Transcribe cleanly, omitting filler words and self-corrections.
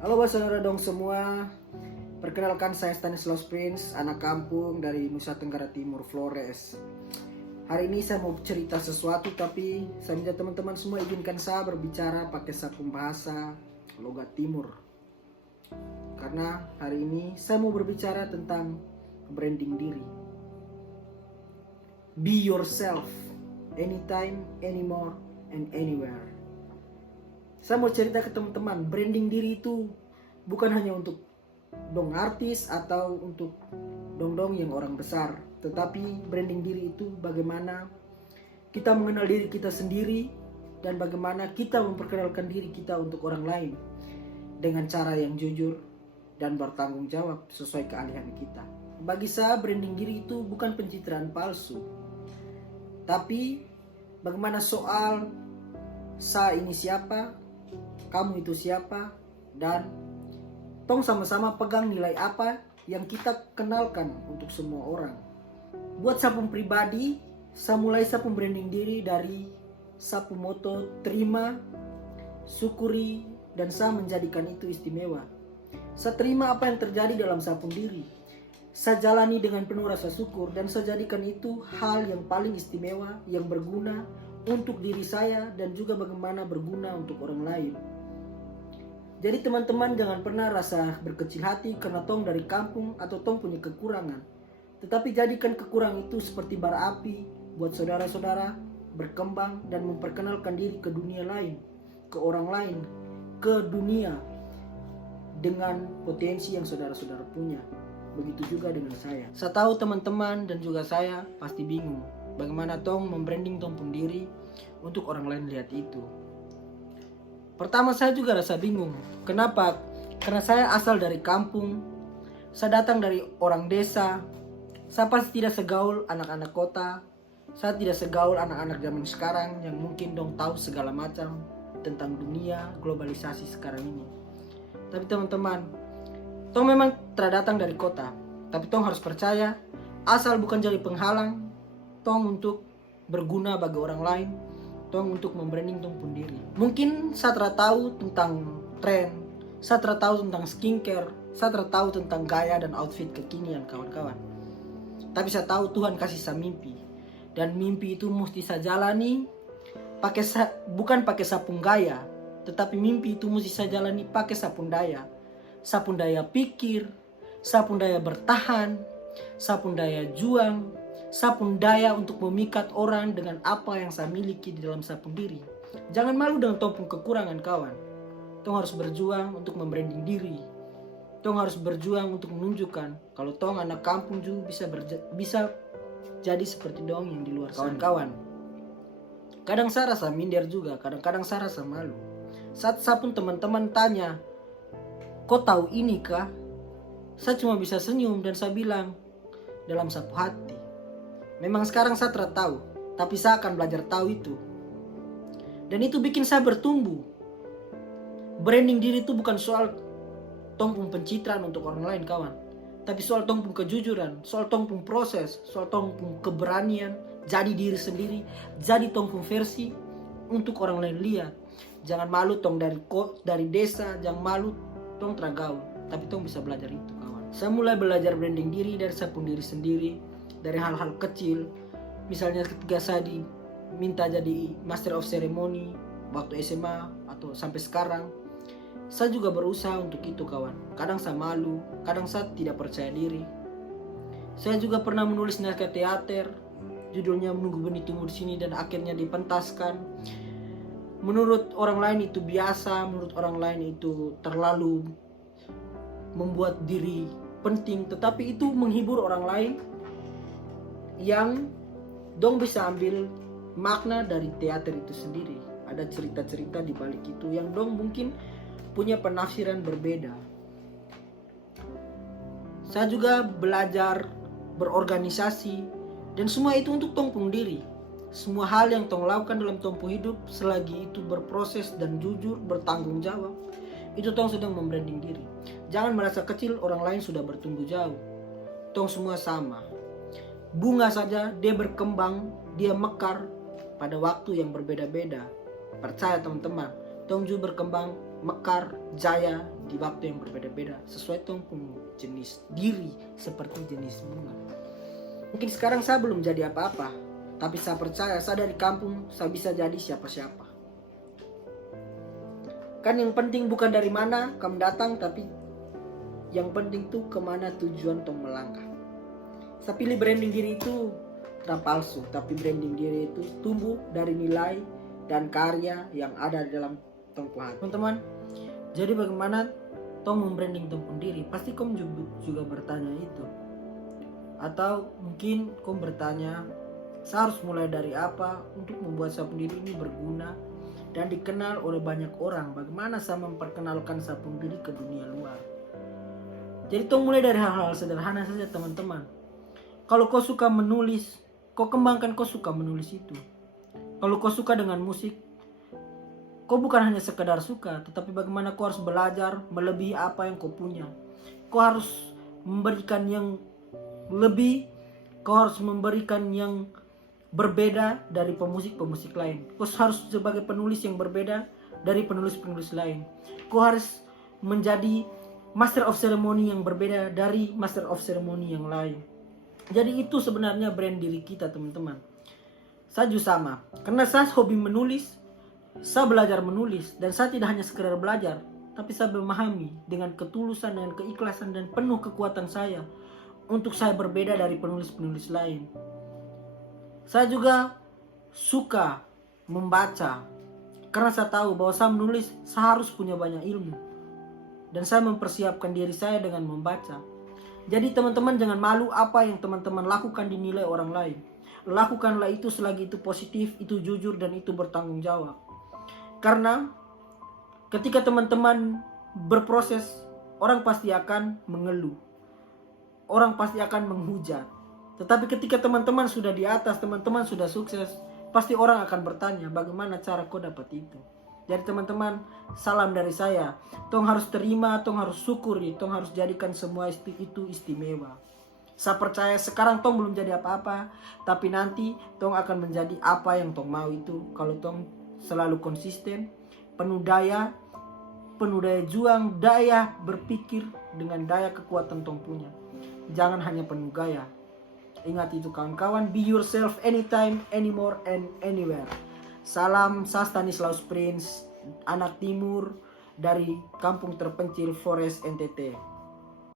Halo saudara dong semua. Perkenalkan saya Stanislaus Prince, anak kampung dari Nusa Tenggara Timur, Flores. Hari ini saya mau cerita sesuatu, tapi saya minta teman-teman semua izinkan saya berbicara pakai satu bahasa logat timur. Karena hari ini saya mau berbicara tentang branding diri. Be yourself, anytime, anymore, and anywhere. Saya mau cerita ke teman-teman, branding diri itu bukan hanya untuk dong artis atau untuk dong yang orang besar, tetapi branding diri itu bagaimana kita mengenal diri kita sendiri dan bagaimana kita memperkenalkan diri kita untuk orang lain dengan cara yang jujur dan bertanggung jawab sesuai keahlian kita. Bagi saya branding diri itu bukan pencitraan palsu, tapi bagaimana soal saya ini siapa, kamu itu siapa, dan tong sama-sama pegang nilai apa yang kita kenalkan untuk semua orang. Buat sapung pribadi, saya mulai sapung branding diri dari sapu moto terima, syukuri, dan saya menjadikan itu istimewa. Saya terima apa yang terjadi dalam sapung diri. Saya jalani dengan penuh rasa syukur dan saya jadikan itu hal yang paling istimewa, yang berguna untuk diri saya dan juga bagaimana berguna untuk orang lain. Jadi teman-teman jangan pernah rasa berkecil hati karena tong dari kampung atau tong punya kekurangan. Tetapi jadikan kekurangan itu seperti bara api buat saudara-saudara berkembang dan memperkenalkan diri ke dunia lain, ke orang lain, ke dunia dengan potensi yang saudara-saudara punya. Begitu juga dengan saya. Saya tahu teman-teman dan juga saya pasti bingung bagaimana tong membranding tong pun diri untuk orang lain lihat itu. Pertama saya juga rasa bingung. Kenapa? Karena saya asal dari kampung. Saya datang dari orang desa. Saya pasti tidak segaul anak-anak kota. Saya tidak segaul anak-anak zaman sekarang yang mungkin dong tahu segala macam tentang dunia globalisasi sekarang ini. Tapi teman-teman, tong memang terdatang dari kota. Tapi tong harus percaya, asal bukan jadi penghalang tong untuk berguna bagi orang lain, tong untuk membranding tong pun diri. Mungkin saya tidak tahu tentang tren, saya tidak tahu tentang skincare, saya tidak tahu tentang gaya dan outfit kekinian kawan-kawan. Tapi saya tahu Tuhan kasih saya mimpi, dan mimpi itu mesti saya jalani bukan pakai sapung gaya, tetapi mimpi itu mesti saya jalani pakai sapung daya. Sapung daya pikir, sapung daya bertahan, sapung daya juang, sapung daya untuk memikat orang dengan apa yang saya miliki di dalam sapung diri. Jangan malu dengan tong kekurangan kawan. Tong harus berjuang untuk membranding diri. Tong harus berjuang untuk menunjukkan kalau tong anak kampung juga bisa jadi seperti dong yang di luar sana. Kawan-kawan, kadang saya rasa minder juga, kadang-kadang saya rasa malu. Saat saya pun teman-teman tanya, kok tahu ini kah? Saya cuma bisa senyum dan saya bilang dalam sapu hati, memang sekarang saya tidak tahu, tapi saya akan belajar tahu itu. Dan itu bikin saya bertumbuh. Branding diri itu bukan soal tong pun pencitraan untuk orang lain kawan, tapi soal tong pun kejujuran, soal tong pun proses, soal tong pun keberanian, jadi diri sendiri, jadi tong pun versi untuk orang lain lihat. Jangan malu tong dari desa, jangan malu tong teragaul, tapi tong bisa belajar itu kawan. Saya mulai belajar branding diri dari saya pun diri sendiri, dari hal-hal kecil. Misalnya ketika saya diminta jadi Master of Ceremony waktu SMA atau sampai sekarang, saya juga berusaha untuk itu kawan. Kadang saya malu, kadang saya tidak percaya diri. Saya juga pernah menulis naskah teater, judulnya Menunggu Benih Tumbuh di Sini, dan akhirnya dipentaskan. Menurut orang lain itu biasa, menurut orang lain itu terlalu membuat diri penting, tetapi itu menghibur orang lain yang dong bisa ambil makna dari teater itu sendiri. Ada cerita-cerita di balik itu yang dong mungkin punya penafsiran berbeda. Saya juga belajar berorganisasi, dan semua itu untuk tong pun diri. Semua hal yang tong lakukan dalam tong pun hidup, selagi itu berproses dan jujur, bertanggung jawab, itu tong sedang membranding diri. Jangan merasa kecil orang lain sudah bertumbuh jauh. Tong semua sama. Bunga saja dia berkembang, dia mekar pada waktu yang berbeda-beda. Percaya teman-teman, tong juga berkembang, mekar, jaya di waktu yang berbeda-beda sesuai tong pun jenis diri seperti jenis bunga. Mungkin sekarang saya belum jadi apa-apa, tapi saya percaya saya dari kampung saya bisa jadi siapa-siapa. Kan yang penting bukan dari mana kamu datang, tapi yang penting tuh kemana tujuan tong melangkah. Saya pilih branding diri itu tidak palsu, tapi branding diri itu tumbuh dari nilai dan karya yang ada di dalam tong hati. Teman-teman, jadi bagaimana tong membranding tong diri? Pasti kamu juga bertanya itu. Atau mungkin kamu bertanya, saya harus mulai dari apa untuk membuat saya sendiri ini berguna dan dikenal oleh banyak orang? Bagaimana saya memperkenalkan saya sendiri ke dunia luar? Jadi tong mulai dari hal-hal sederhana saja teman-teman. Kalau kau suka menulis, kau kembangkan kau suka menulis itu. Kalau kau suka dengan musik, kau bukan hanya sekedar suka, tetapi bagaimana kau harus belajar melebihi apa yang kau punya. Kau harus memberikan yang lebih, kau harus memberikan yang berbeda dari pemusik-pemusik lain. Kau harus sebagai penulis yang berbeda dari penulis-penulis lain. Kau harus menjadi master of ceremony yang berbeda dari master of ceremony yang lain. Jadi itu sebenarnya brand diri kita teman-teman. Saya juga sama, karena saya hobi menulis, saya belajar menulis, dan saya tidak hanya sekedar belajar, tapi saya memahami dengan ketulusan, dengan keikhlasan dan penuh kekuatan saya untuk saya berbeda dari penulis-penulis lain. Saya juga suka membaca, karena saya tahu bahwa saya menulis, saya harus punya banyak ilmu, dan saya mempersiapkan diri saya dengan membaca. Jadi teman-teman jangan malu apa yang teman-teman lakukan dinilai orang lain. Lakukanlah itu selagi itu positif, itu jujur, dan itu bertanggung jawab. Karena ketika teman-teman berproses, orang pasti akan mengeluh. Orang pasti akan menghujat. Tetapi ketika teman-teman sudah di atas, teman-teman sudah sukses, pasti orang akan bertanya, bagaimana cara kau dapat itu? Jadi teman-teman, salam dari saya. Tong harus terima, tong harus syukuri, tong harus jadikan semua itu istimewa. Saya percaya sekarang tong belum jadi apa-apa, tapi nanti tong akan menjadi apa yang tong mau itu. Kalau tong selalu konsisten, penuh daya juang, daya berpikir dengan daya kekuatan tong punya. Jangan hanya penuh gaya. Ingat itu kawan-kawan, be yourself anytime, anymore, and anywhere. Salam, saya Stanislaus Prince, anak timur dari kampung terpencil Forest NTT.